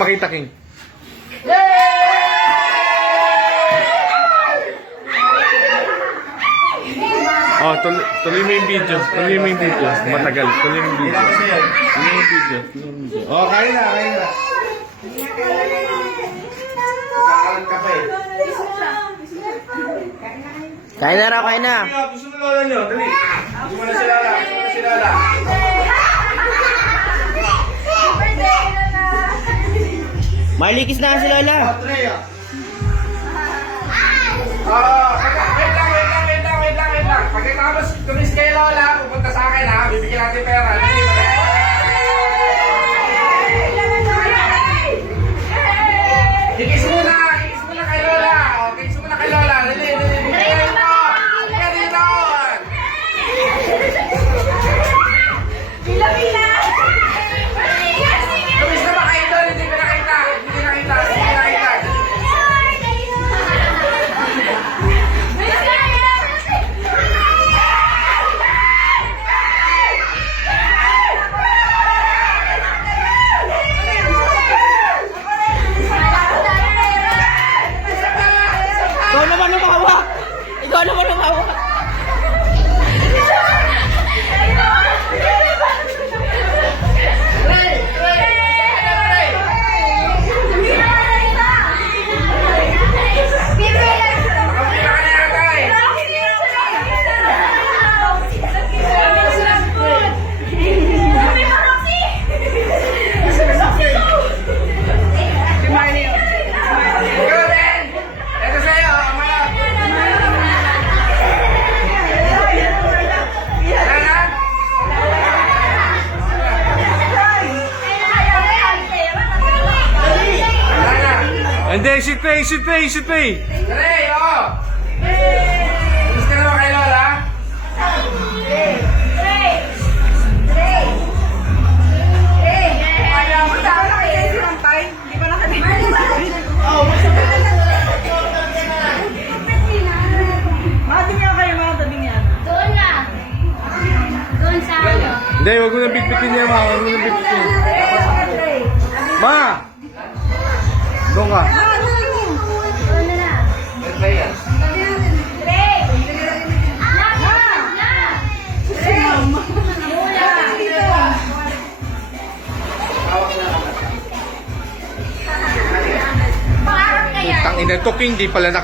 makita, King. Oh, tuloy mo yung video. Tuloy mo yung video. Matagal. Tuloy mo yung video. Tuloy mo yung video. Oh, kain na, kain na. Kakalat ka pa eh. Kain na raw, kain na. Gusto mo lola nyo, dali. Gusto mo na si Lala. Gusto mo na si Lala. Malikis na si Lola. Trey, ah. Wait lang. Pagkatapos tumis kay Lola, pupunta sa akin ha. Bibigyan natin pera. Ikis muna kay Lola. Ikis muna kay Lola. Dali. Dito. Tumis na ba kayo doon? Hindi ko nakita. Ikaw naman lumawak. Ikaw naman lumawak. Hindi, si Trey. Trey, oh! Gusto ka naman kay Lola? Ayaw mo sa akin kayo sinampay. Hindi pa nakatipan. Mating nga kayo mga tabi niya. Doon na. Doon sa ano. Hindi, huwag mo nang bitbitin niya, ma. Huwag mo nang bitbitin. Ma! Doon ka. Doon na na. Trey, ah. Trey! Anak! Anak! Trey! Mula! Pangarap na yan. Tangina to, King. Di pala